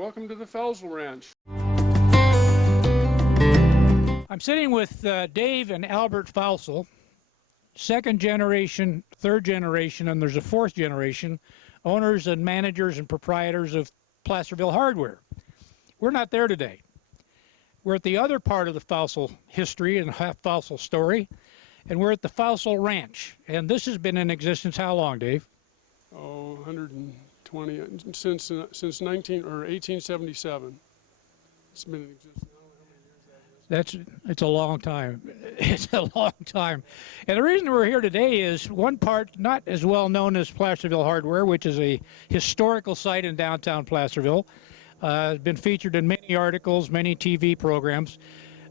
Welcome to the Fausel Ranch. I'm sitting with Dave and Albert Fausel, second generation, third generation, and there's a fourth generation, owners and managers and proprietors of Placerville Hardware. We're not there today. We're at the other part of the Fausel history and Fausel story, and we're at the Fausel Ranch. And this has been in existence how long, Dave? Oh, 120 since 1877. It's been in existence. I don't know how many years that is. It's a long time. It's a long time. And the reason we're here today is one part not as well known as Placerville Hardware, which is a historical site in downtown Placerville. Has been featured in many articles, many TV programs,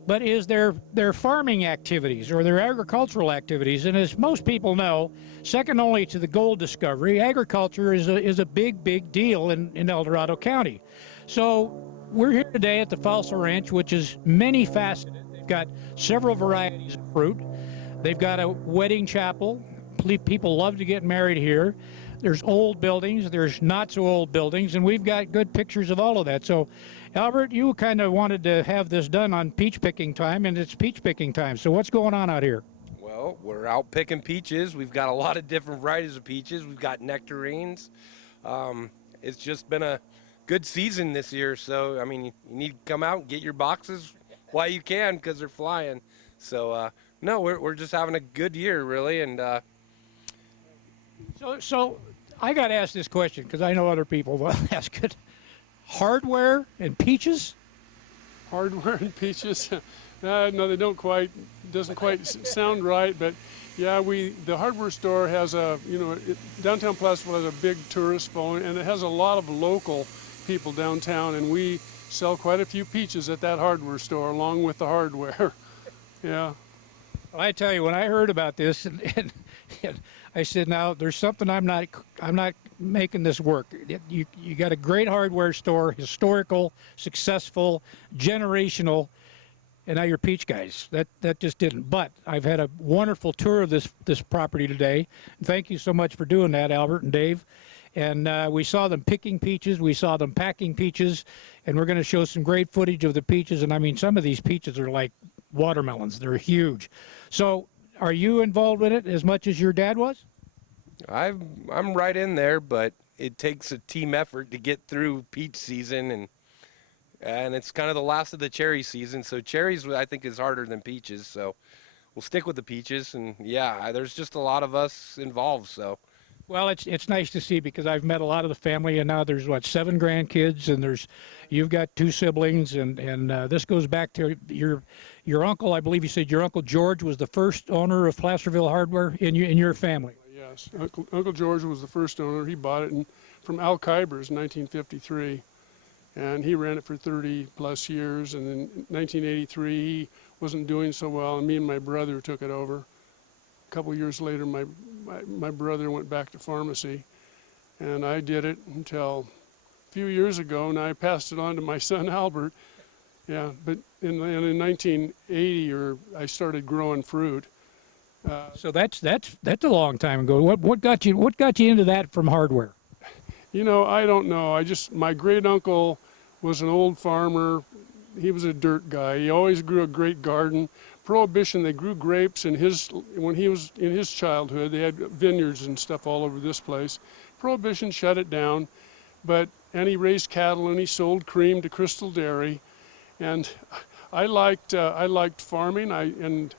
but is their farming activities or their agricultural activities. And as most people know, second only to the gold discovery, agriculture is a big deal in El Dorado County. So we're here today at the Fausel Ranch, which is many faceted. They've got several varieties of fruit. They've got a wedding chapel. People love to get married here. There's old buildings, there's not so old buildings, and we've got good pictures of all of that. So, Albert, you kind of wanted to have this done on peach picking time, and it's peach picking time. So what's going on out here? Well, we're out picking peaches. We've got a lot of different varieties of peaches. We've got nectarines. It's just been a good season this year. So, I mean, you need to come out and get your boxes while you can because they're flying. So, no, we're just having a good year, really. And So I got to ask this question because I know other people will ask it. Hardware and peaches? Hardware and peaches. No, they don't quite. Doesn't quite sound right, but yeah, the hardware store has downtown Placerville has a big tourist following, and it has a lot of local people downtown, and we sell quite a few peaches at that hardware store along with the hardware. Yeah. Well, I tell you, when I heard about this, and I said, now there's something I'm not making this work. You got a great hardware store, historical, successful, generational, and now you're peach guys. That just didn't. But I've had a wonderful tour of this property today. Thank you so much for doing that, Albert and Dave. And we saw them picking peaches, we saw them packing peaches, and we're going to show some great footage of the peaches. And I mean, some of these peaches are like watermelons. They're huge. So are you involved with it as much as your dad was? I'm right in there, but it takes a team effort to get through peach season, and it's kind of the last of the cherry season. So cherries, I think, is harder than peaches. So we'll stick with the peaches, and yeah, there's just a lot of us involved. So. Well, it's nice to see because I've met a lot of the family, and now there's 7 grandkids, and you've got 2 siblings, and this goes back to your uncle. I believe you said your Uncle George was the first owner of Placerville Hardware in your family. Yes, Uncle George was the first owner. He bought it from Al Kybers in 1953, and he ran it for 30 plus years. And in 1983, he wasn't doing so well, and me and my brother took it over. A couple years later, my brother went back to pharmacy, and I did it until a few years ago, and I passed it on to my son Albert. Yeah, but in 1980, I started growing fruit. So that's a long time ago. What got you into that from hardware? I don't know. My great uncle was an old farmer. He was a dirt guy. He always grew a great garden. Prohibition, they grew grapes when he was in his childhood. They had vineyards and stuff all over this place. Prohibition shut it down, and he raised cattle and he sold cream to Crystal Dairy, and I liked farming. And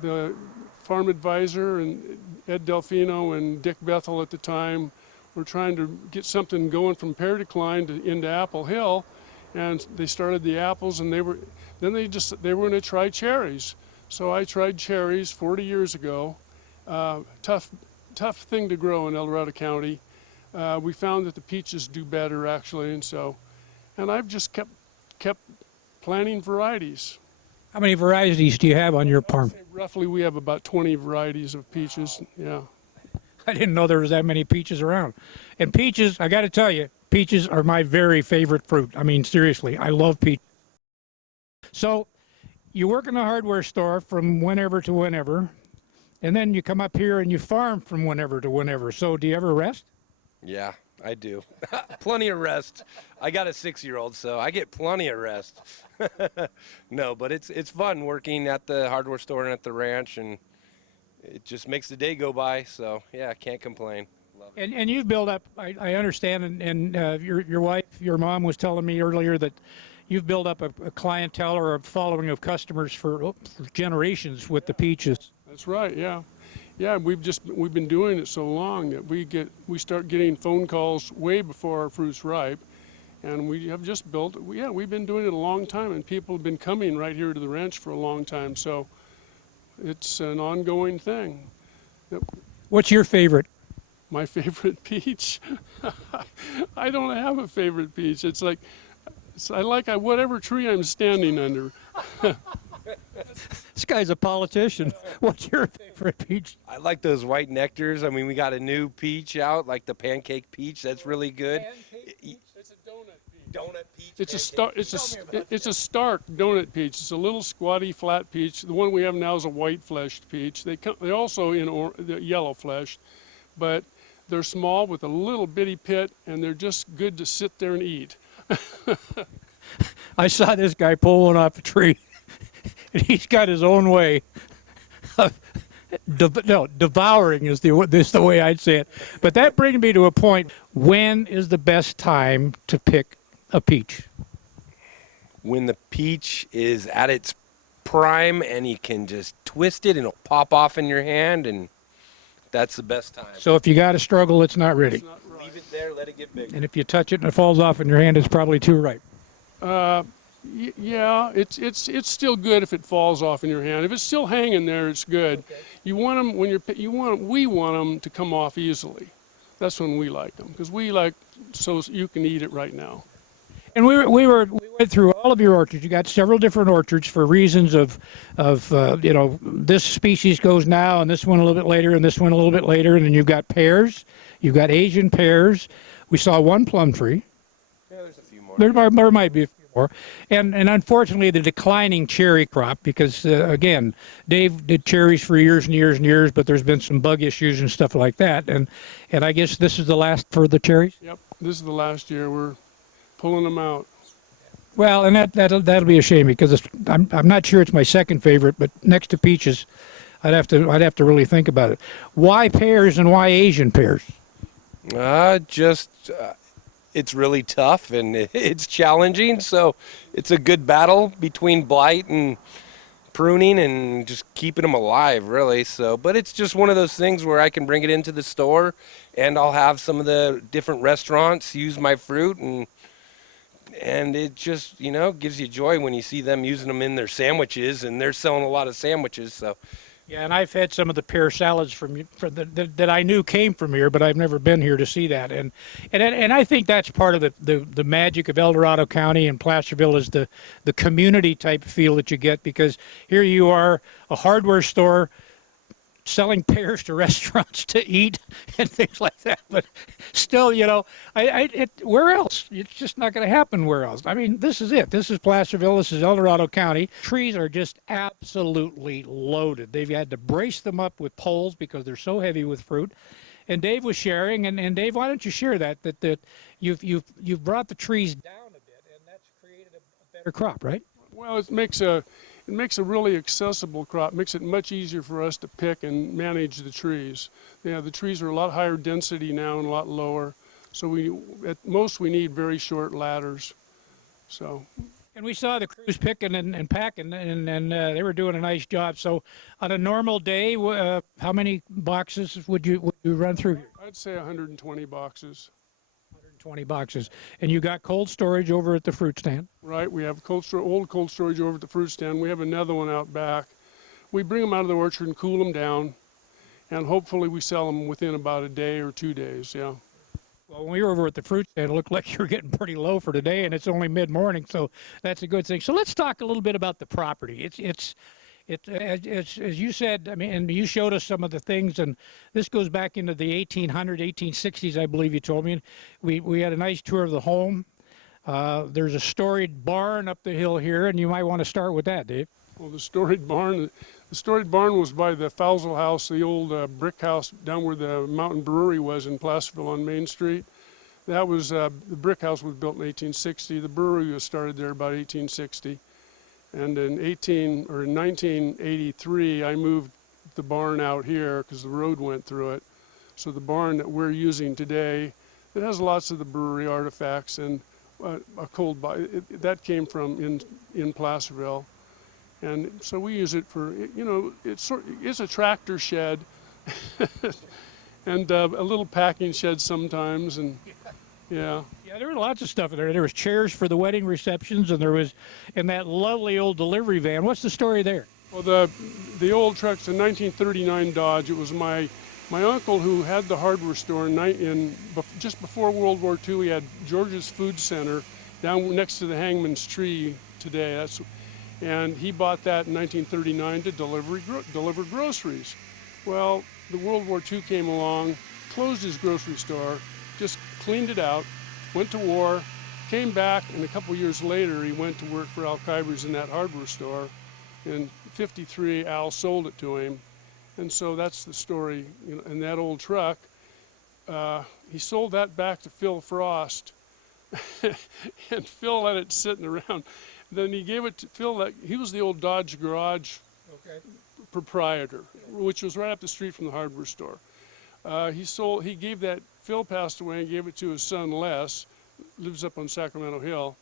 the farm advisor and Ed Delfino and Dick Bethel at the time were trying to get something going from Pear Decline into Apple Hill, and they started the apples, and they were going to try cherries. So I tried cherries 40 years ago. Tough thing to grow in El Dorado County. We found that the peaches do better actually, and I've just kept planting varieties. How many varieties do you have on your farm? Roughly, we have about 20 varieties of peaches. Yeah. I didn't know there was that many peaches around. And peaches, I got to tell you, peaches are my very favorite fruit. I mean, seriously, I love peaches. So you work in a hardware store from whenever to whenever, and then you come up here and you farm from whenever to whenever. So do you ever rest? Yeah, I do. Plenty of rest. I got a 6-year-old, so I get plenty of rest. No, but it's fun working at the hardware store and at the ranch, and it just makes the day go by. So yeah, I can't complain. Love it. And you've built up, I understand, and your wife, your mom was telling me earlier that you've built up a clientele or a following of customers for generations with the peaches. That's right. Yeah, yeah. We've been doing it so long that we start getting phone calls way before our fruit's ripe, and we have just built. Yeah, we've been doing it a long time, and people have been coming right here to the ranch for a long time. So it's an ongoing thing. What's your favorite? My favorite peach? I don't have a favorite peach. It's like I like whatever tree I'm standing under. This guy's a politician. What's your favorite peach? I like those white nectars. I mean, we got a new peach out, like the pancake peach. That's really good. It's a donut peach. Donut peach. It's a stark donut peach. It's a little squatty flat peach. The one we have now is a white fleshed peach. They also the yellow fleshed, but they're small with a little bitty pit, and they're just good to sit there and eat. I saw this guy pull one off a tree, and he's got his own way of devouring is the way I'd say it. But that brings me to a point. When is the best time to pick a peach? When the peach is at its prime and you can just twist it and it'll pop off in your hand, and that's the best time. So if you got to struggle, it's not ready. Leave it there, let it get big. And if you touch it and it falls off in your hand, it's probably too ripe. Yeah, it's still good if it falls off in your hand. If it's still hanging there, it's good. Okay. You want them we want them to come off easily. That's when we like them, because so you can eat it right now. And we went through all of your orchards. You got several different orchards for reasons of this species goes now, and this one a little bit later, and this one a little bit later, and then you've got pears, you've got Asian pears. We saw one plum tree. Yeah, there's a few more. There might be a few more, and unfortunately the declining cherry crop, because again, Dave did cherries for years and years and years, but there's been some bug issues and stuff like that, and I guess this is the last for the cherries. Yep, this is the last year we're pulling them out. Well, and that'll be a shame, because I'm not sure it's my second favorite, but next to peaches, I'd have to really think about it. Why pears and why Asian pears? It's really tough and it's challenging. So it's a good battle between blight and pruning and just keeping them alive, really. So, but it's just one of those things where I can bring it into the store, and I'll have some of the different restaurants use my fruit, and it just, gives you joy when you see them using them in their sandwiches, and they're selling a lot of sandwiches. So Yeah, and I've had some of the pear salads that I knew came from here, but I've never been here to see that. And I think that's part of the magic of El Dorado County and Placerville, is the community type feel that you get, because here you are, a hardware store selling pears to restaurants to eat and things like that. But still, where else? It's just not going to happen where else. I mean, this is it. This is Placerville. This is El Dorado County. Trees are just absolutely loaded. They've had to brace them up with poles because they're so heavy with fruit. And Dave was sharing, and Dave, why don't you share that you've brought the trees down a bit, and that's created a better crop, right? Well, it makes a really accessible crop, makes it much easier for us to pick and manage the trees. Yeah, the trees are a lot higher density now and a lot lower. So at most we need very short ladders. So. And we saw the crews picking and packing, and they were doing a nice job. So on a normal day, how many boxes would you run through here? I'd say 120 boxes. 120 boxes. And you got cold storage over at the fruit stand? Right, we have old cold storage over at the fruit stand. We have another one out back. We bring them out of the orchard and cool them down, and hopefully we sell them within about a day or 2 days, yeah. Well, when we were over at the fruit stand, it looked like you were getting pretty low for today, and it's only mid-morning, so that's a good thing. So let's talk a little bit about the property. It's as you said, I mean, and you showed us some of the things, and this goes back into the 1860s, I believe you told me. We had a nice tour of the home. There's a storied barn up the hill here, and you might want to start with that, Dave. Well, the storied barn was by the Fausel house, the old brick house down where the Mountain Brewery was in Placerville on Main Street. That was the brick house was built in 1860. The brewery was started there about 1860, and in 1983, I moved the barn out here because the road went through it. So the barn that we're using today, it has lots of the brewery artifacts and a cold that came from in Placerville, and so we use it for it's a tractor shed and a little packing shed sometimes, and yeah. Yeah, there was lots of stuff in there. There was chairs for the wedding receptions, and there was, in that lovely old delivery van. What's the story there? Well, the old truck's a 1939 Dodge. It was my uncle who had the hardware store just before World War II. He had George's Food Center down next to the Hangman's Tree today. And he bought that in 1939 to deliver groceries. Well, the World War II came along, closed his grocery store, just cleaned it out, went to war, came back, and a couple years later he went to work for Al Kybers in that hardware store. In '53, Al sold it to him, and so that's the story. And that old truck, he sold that back to Phil Frost, and Phil let it sitting around. Then he gave it to Phil. He was the old Dodge Garage proprietor, which was right up the street from the hardware store. He gave that. Phil passed away and gave it to his son Les, lives up on Sacramento Hill.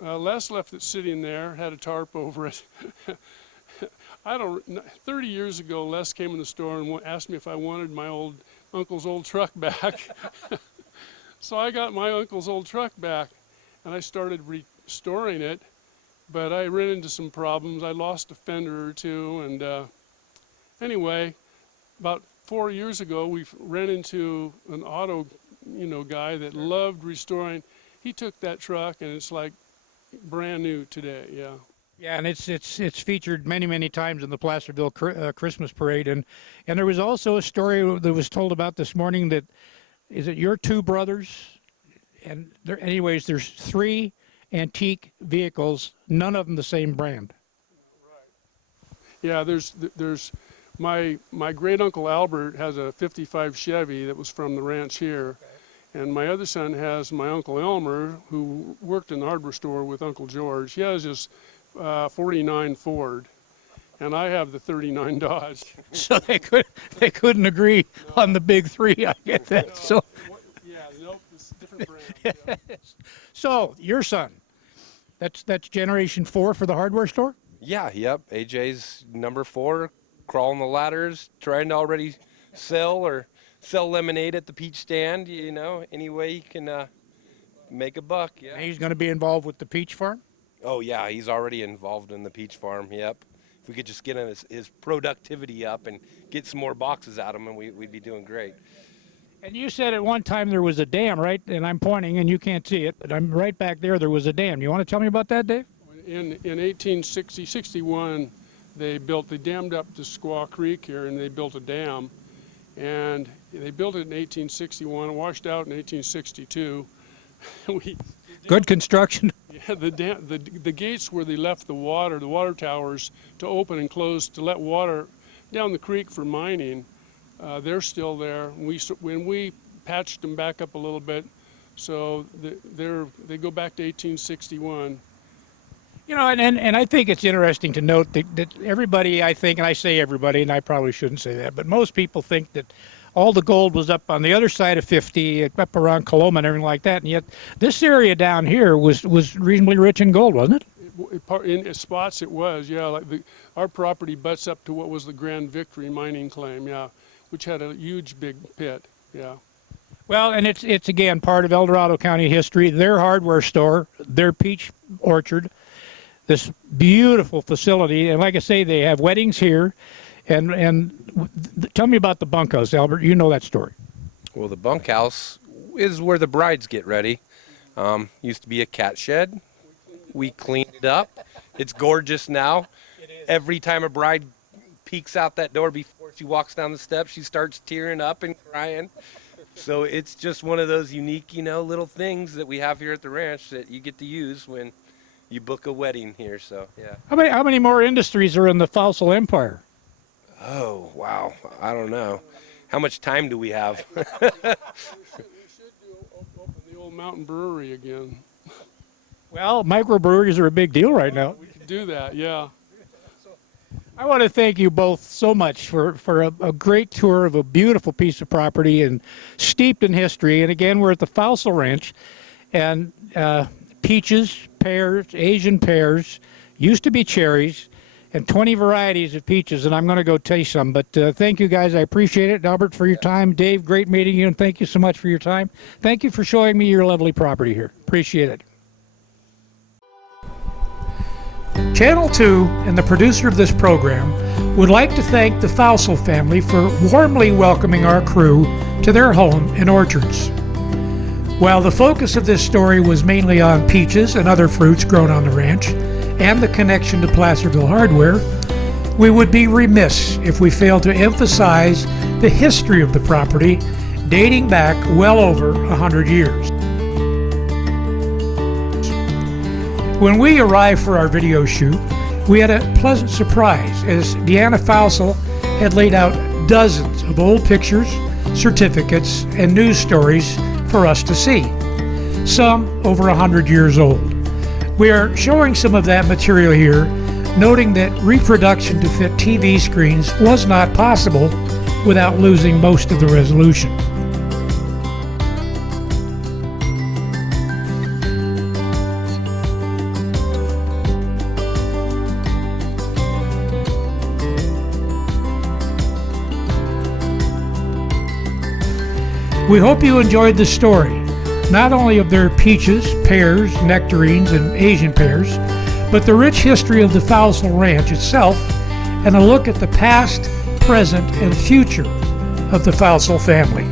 Les left it sitting there, had a tarp over it. 30 years ago, Les came in the store and asked me if I wanted my uncle's old truck back. So I got my uncle's old truck back, and I started restoring it, but I ran into some problems. I lost a fender or two, and anyway, about 4 years ago, we ran into an auto, guy that loved restoring. He took that truck, and it's like brand new today. Yeah. Yeah, and it's featured many times in the Placerville Christmas parade, and there was also a story that was told about this morning that is it your two brothers, and there's 3 antique vehicles, none of them the same brand. Yeah, there's my great uncle Albert has a '55 Chevy that was from the ranch here. Okay. And my other son has my uncle Elmer, who worked in the hardware store with Uncle George. He has his 49 Ford, and I have the 39 Dodge. So they couldn't agree on the big 3. I get that. No, So yeah, nope, it's a different brand. Yeah. so your son, that's generation 4 for the hardware store. Yeah, yep. AJ's number 4, crawling the ladders, trying to already sell lemonade at the peach stand. Any way he can make a buck. Yeah. And he's going to be involved with the peach farm. Oh yeah, he's already involved in the peach farm. Yep. If we could just get his productivity up and get some more boxes out of him, we'd be doing great. And you said at one time there was a dam, right? And I'm pointing, and you can't see it, but I'm right back there. There was a dam. You want to tell me about that, Dave? In 1861, they dammed up the Squaw Creek here, and they built a dam. And they built it in 1861, washed out in 1862. Good construction. Yeah, the gates where they left the water towers to open and close to let water down the creek for mining, they're still there. When we patched them back up a little bit, so they go back to 1861. And I think it's interesting to note that everybody, I think, and I say everybody, and I probably shouldn't say that, but most people think that all the gold was up on the other side of 50, up around Coloma and everything like that, and yet this area down here was reasonably rich in gold, wasn't it? In spots it was, yeah. Like our property butts up to what was the Grand Victory mining claim, yeah, which had a huge big pit, yeah. Well, and it's again part of El Dorado County history. Their hardware store, their peach orchard, this beautiful facility, and like I say, they have weddings here. And tell me about the bunkhouse, Albert. You know that story. Well, the bunkhouse is where the brides get ready. Used to be a cat shed. We cleaned it up. It's gorgeous now. Every time a bride peeks out that door before she walks down the steps, she starts tearing up and crying. So it's just one of those unique, little things that we have here at the ranch that you get to use when you book a wedding here. So yeah. How many more industries are in the Fausel Empire? Oh, wow. I don't know. How much time do we have? We should open the old mountain brewery again. Well, microbreweries are a big deal right now. We could do that, yeah. I want to thank you both so much for a great tour of a beautiful piece of property and steeped in history. And again, we're at the Fausel Ranch, and peaches, pears, Asian pears, used to be cherries, and 20 varieties of peaches. And I'm going to go taste some. But thank you guys. I appreciate it. Albert, for your time. Dave, great meeting you, and thank you so much for your time. Thank you for showing me your lovely property here. Appreciate it. Channel 2 and the producer of this program would like to thank the Fausel family for warmly welcoming our crew to their home in orchards. While the focus of this story was mainly on peaches and other fruits grown on the ranch and the connection to Placerville Hardware, we would be remiss if we failed to emphasize the history of the property dating back well over 100 years. When we arrived for our video shoot, we had a pleasant surprise as Deanna Fausel had laid out dozens of old pictures, certificates, and news stories for us to see, some over 100 years old. We are showing some of that material here, noting that reproduction to fit TV screens was not possible without losing most of the resolution. We hope you enjoyed the story, not only of their peaches, pears, nectarines, and Asian pears, but the rich history of the Fausel Ranch itself, and a look at the past, present, and future of the Fausel family.